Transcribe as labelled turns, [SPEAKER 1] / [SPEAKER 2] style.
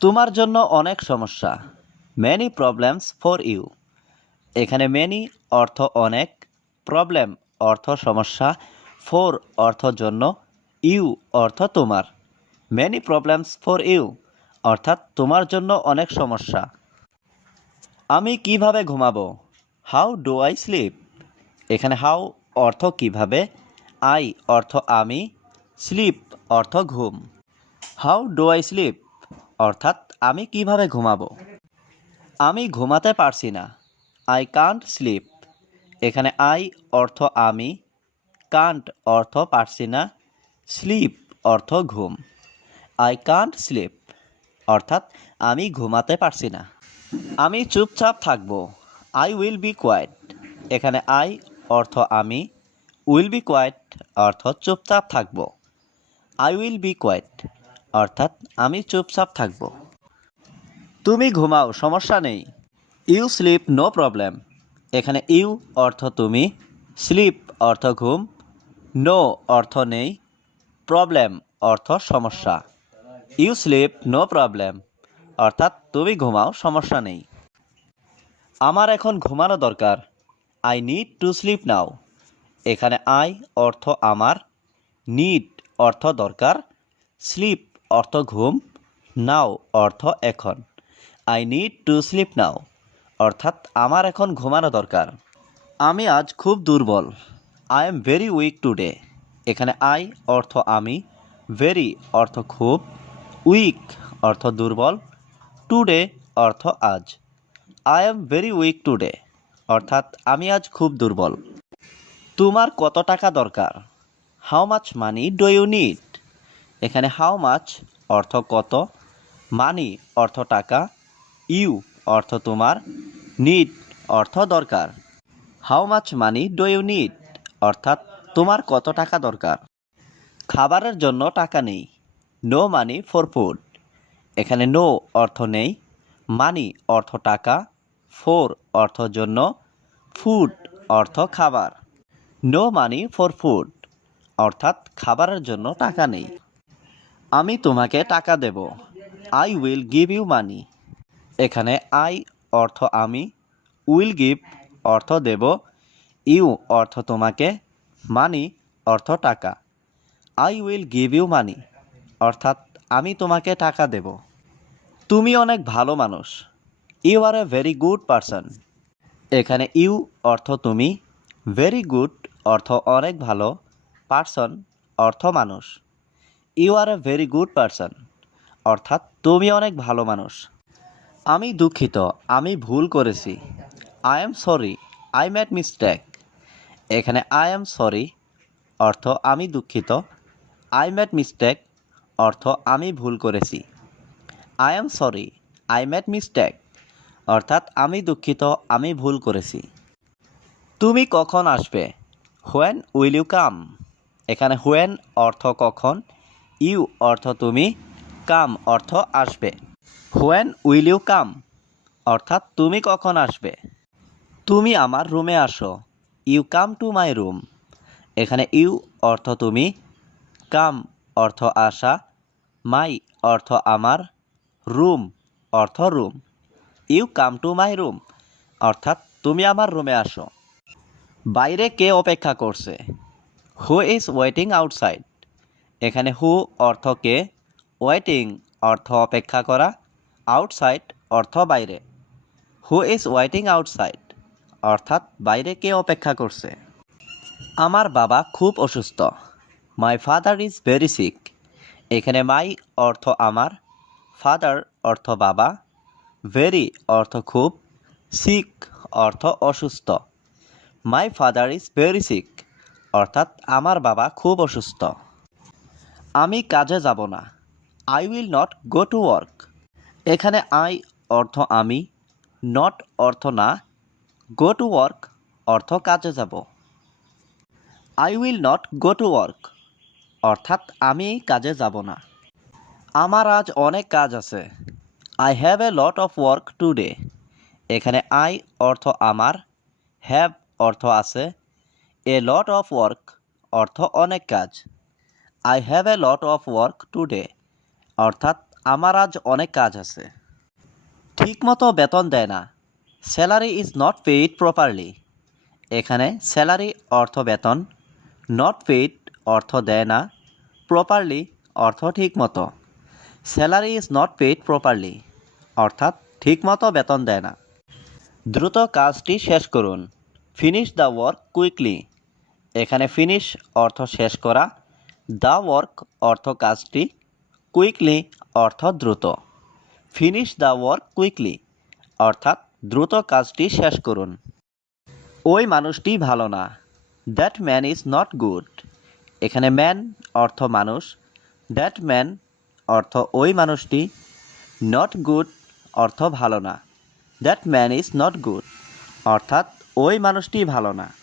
[SPEAKER 1] তোমার জন্য অনেক সমস্যা। মেনি প্রবলেমস ফর ইউ এখানে মেনি অর্থ অনেক প্রবলেম অর্থ সমস্যা ফর অর্থ জন্য ইউ অর্থ তোমার। মেনি প্রবলেমস ফর ইউ অর্থাৎ তোমার জন্য অনেক সমস্যা। আমি কীভাবে ঘুমাবো? হাউ ডু আই স্লিপ এখানে হাউ অর্থ কীভাবে? আই অর্থ আমি স্লিপ অর্থ ঘুম। হাউ ডু আই স্লিপ অর্থাৎ আমি কীভাবে ঘুমাবো? আমি ঘুমাতে পারছি না। আই কান্ট স্লিপ এখানে আই অর্থ আমি কান্ট অর্থ পারছি না স্লিপ অর্থ ঘুম। আই কান্ট স্লিপ অর্থাৎ আমি ঘুমাতে পারছি না। আমি চুপচাপ থাকব। আই উইল বি কোয়াইট এখানে আই অর্থ আমি উইল বি কোয়াইট অর্থ চুপচাপ থাকব। আই উইল বি কোয়াইট অর্থাৎ আমি চুপচাপ থাকব। তুমি ঘুমাও, সমস্যা নেই। You sleep, no problem. এখানে ইউ অর্থ তুমি, স্লিপ অর্থ ঘুম, নো অর্থ নেই, প্রবলেম অর্থ সমস্যা। You sleep, no problem. অর্থাৎ তুমি ঘুমাও, সমস্যা নেই। আমার এখন ঘুমানো দরকার। I need to sleep now. এখানে আই অর্থ আমার, নিড অর্থ দরকার, স্লিপ অর্থ ঘুম, নাও অর্থ এখন। I need to sleep now অর্থাৎ আমার এখন ঘুমানো দরকার। আমি আজ খুব দুর্বল। I am very weak today এখানে আই অর্থ আমি ভেরি অর্থ খুব উইক অর্থ দুর্বল টুডে অর্থ আজ। I am very weak today অর্থাৎ আমি আজ খুব দুর্বল। তোমার কত টাকা দরকার? How much money do you need এখানে হাউ মাছ অর্থ কত মানি অর্থ টাকা ইউ অর্থ তোমার নিড অর্থ দরকার। How much money do you need অর্থাৎ তোমার কত টাকা দরকার। খাবারের জন্য টাকা নেই। নো মানি ফর ফুড এখানে নো অর্থ নেই। মানি অর্থ টাকা। ফোর অর্থ জন্য। ফুড অর্থ খাবার। নো মানি ফর ফুড অর্থাৎ খাবারের জন্য টাকা নেই। আমি তোমাকে টাকা দেব। I will give you money এখানে আই অর্থ আমি উইল গিভ অর্থ দেব ইউ অর্থ তোমাকে মানি অর্থ টাকা। I will give you money অর্থাৎ আমি তোমাকে টাকা দেব। তুমি অনেক ভালো মানুষ। You are a very good person এখানে ইউ অর্থ তুমি ভেরি গুড অর্থ অনেক ভালো পারসন অর্থ মানুষ। You are a very good person অর্থাৎ তুমি অনেক ভালো মানুষ। আমি দুঃখিত, আমি ভুল করেছি। I am sorry I made mistake এখানে আই এম সরি অর্থ আমি দুঃখিত আই ম্যাড মিস্টেক অর্থ আমি ভুল করেছি। I am sorry I made mistake অর্থাৎ আমি দুঃখিত, আমি ভুল করেছি। তুমি কখন আসবে? হোয়েন উইল ইউ কাম এখানে হোয়েন অর্থ কখন? ইউ অর্থ তুমি, কাম অর্থ আসবে। হোয়েন উইল ইউ কাম অর্থাৎ তুমি কখন আসবে? তুমি আমার রুমে আসো। You come to my room এখানে ইউ অর্থ তুমি, কাম অর্থ আসা মাই অর্থ আমার রুম অর্থ room you come to my room অর্থাৎ তুমি আমার রুমে আসো। বাইরে কে অপেক্ষা করছে? হু ইজ ওয়েটিং আউটসাইড এখানে হু অর্থ কে ওয়েটিং অর্থ অপেক্ষা করা আউটসাইড অর্থ বাইরে। হু ইজ ওয়েটিং আউটসাইড অর্থাৎ বাইরে কে অপেক্ষা করছে। আমার বাবা খুব অসুস্থ। My father is very sick এখানে মাই অর্থ আমার ফাদার অর্থ বাবা ভেরি অর্থ খুব সিক অর্থ অসুস্থ। My father is very sick অর্থাৎ আমার বাবা খুব অসুস্থ। আমি কাজে যাব না। I will not go to work এখানে আই অর্থ আমি নট অর্থ না। গো টু ওয়ার্ক অর্থ কাজে যাব। I will not go to work অর্থাৎ আমি কাজে যাব না। আমার আজ অনেক কাজ আছে। I have a lot of work today এখানে আই অর্থ আমার হ্যাভ অর্থ আছে। এ লট অফ ওয়ার্ক অর্থ অনেক কাজ। I have a lot of work today অর্থাৎ আমার আজ অনেক কাজ আছে। ঠিকমতো বেতন দেয় না। Salary is not paid properly এখানে স্যালারি অর্থ বেতন নট পেইড অর্থ দেয় না। প্রপারলি অর্থ ঠিকমতো। Salary is not paid properly অর্থাৎ ঠিকমতো বেতন দেয় না। দ্রুত কাজটি শেষ করুন। ফিনিশ দ্য ওয়ার্ক কুইকলি এখানে ফিনিশ অর্থ শেষ করা দ্য ওয়ার্ক অর্থ কাজটি, কুইকলি অর্থ দ্রুত। ফিনিশ দ্য ওয়ার্ক কুইকলি, অর্থাৎ দ্রুত কাজটি শেষ করুন। ওই মানুষটি ভালো না। That man is not good. এখানে ম্যান অর্থ মানুষ। দ্যাট ম্যান অর্থ ওই মানুষটি। নট গুড অর্থ ভালো না। That man is not good, অর্থাৎ ওই মানুষটি ভালো না।